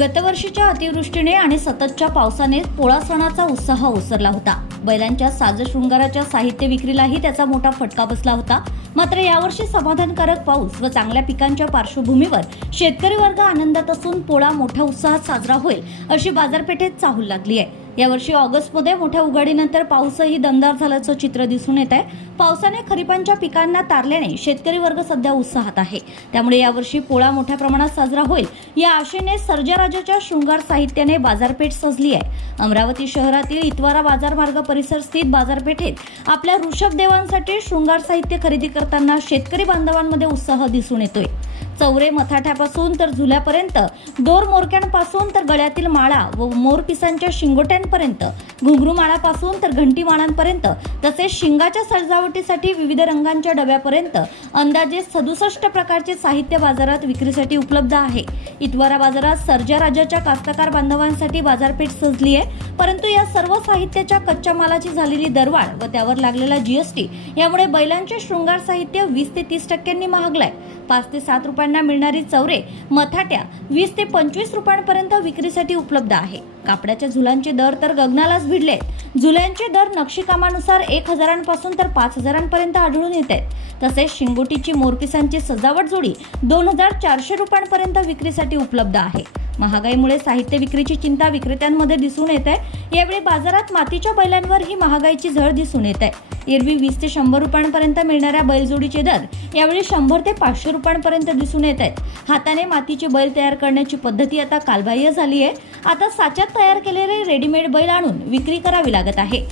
गतवर्षीच्या अतिवृष्टीने आणि सततच्या पावसाने पोळा सणाचा उत्साह ओसरला होता. बैलांच्या साज शृंगाराच्या साहित्य विक्रीलाही त्याचा मोठा फटका बसला होता. मात्र यावर्षी समाधानकारक पाऊस व चांगल्या पिकांच्या पार्श्वभूमीवर शेतकरी वर्ग आनंदात असून पोळा मोठ्या उत्साहात साजरा होईल अशी बाजारपेठेत चाहूल लागली आहे. यावर्षी ऑगस्टमध्ये मोठ्या उघाडीनंतर पाऊसही दमदार झाल्याचं चित्र दिसून येत आहे पावसाने खरीपांच्या पिकांना तारल्याने शेतकरी वर्ग सध्या उत्साहात आहे. त्यामुळे यावर्षी पोळा मोठ्या प्रमाणात साजरा होईल. या आशेने सर्जराजाच्या शृंगार साहित्याने बाजारपेठ सजली आहे. अमरावती शहरातील इतवारा बाजार मार्ग परिसर स्थित बाजारपेठेत आपल्या ऋषभदेवांसाठी शृंगार साहित्य खरेदी करताना शेतकरी बांधवांमध्ये उत्साह दिसून येतोय. चौरे मथाठ्यापासून तर झुल्यापर्यंत दोर मोरक्यांपासून तर गळ्यातील माळा व मोरपिसांच्या शिंगोट्यांपर्यंत घुंगरू माळापासून तर घंटी माळांपर्यंत तसेच शिंगाच्या सजावटीसाठी विविध रंगांच्या डब्यापर्यंत अंदाजे सदुसष्ट प्रकारचे साहित्य बाजारात विक्रीसाठी उपलब्ध आहे. इतवारा बाजारात सर्जा राजाच्या कास्तकार बांधवांसाठी बाजारपेठ सजली आहे परंतु या सर्व साहित्याच्या कच्च्या मालाची झालेली दरवाढ व त्यावर लागलेला जीएसटी यामुळे बैलांचे शृंगार साहित्य वीस ते तीस टक्क्यांनी महागलाय. पाच ते सात रुपये रुपयांना मिळणारी चौरे मथाट्या वीस ते पंचवीस रुपयांपर्यंत विक्रीसाठी उपलब्ध आहे. कापडाच्या झुलांचे दर तर गगनालाच भिडले झुल्यांचे दर नक्षीकामानुसार एक हजारांपासून तर पाच हजारांपर्यंत आढळून येत आहेत तसेच शिंगोटीची मोरपिसांची सजावट जोडी दोन हजार चारशे रुपयांपर्यंत विक्रीसाठी उपलब्ध आहे. महागाईमुळे साहित्य विक्रीची चिंता विक्रेत्यांमध्ये दिसून येत आहे. यावेळी बाजारात मातीच्या बैलांवर ही महागाईची झळ दिसून येत आहे. एरवी वीस ते शंभर रुपयांपर्यंत मिळणाऱ्या बैलजोडीचे दर यावेळी शंभर ते पाचशे रुपयांपर्यंत दिसून येत आहेत. हाताने मातीचे बैल तयार करण्याची पद्धती आता कालबाह्य झाली आहे. आता साच्यात तयार केलेले रेडीमेड बैल आणून विक्री करावी लागत आहे.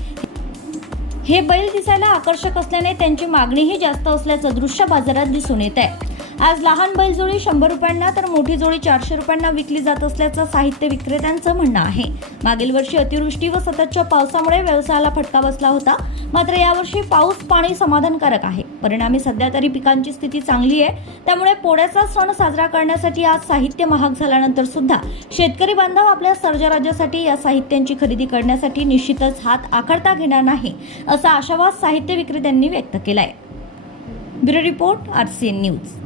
हे बैल दिसायला आकर्षक असल्याने त्यांची मागणीही जास्त असल्याचं दृश्य बाजारात दिसून येत आहे. आज लहान बैलजोडी शंभर रुपयांना तर मोठी जोडी चारशे रुपयांना विकली जात असल्याचं साहित्य विक्रेत्यांचं म्हणणं आहे. मागील वर्षी अतिवृष्टी व सततच्या पावसामुळे व्यवसायाला फटका बसला होता. मात्र यावर्षी पाऊस पाणी समाधानकारक आहे. परिणामी सध्या तरी पिकांची स्थिती चांगली आहे. त्यामुळे पोळ्याचा सण साजरा करण्यासाठी आज साहित्य महाग झाल्यानंतर सुद्धा शेतकरी बांधव आपल्या सर्जराज्यासाठी या साहित्यांची खरेदी करण्यासाठी निश्चितच हात आखडता घेणार नाही असा आशावाद साहित्य विक्रेत्यांनी व्यक्त केलाय. Bureau report R C N news.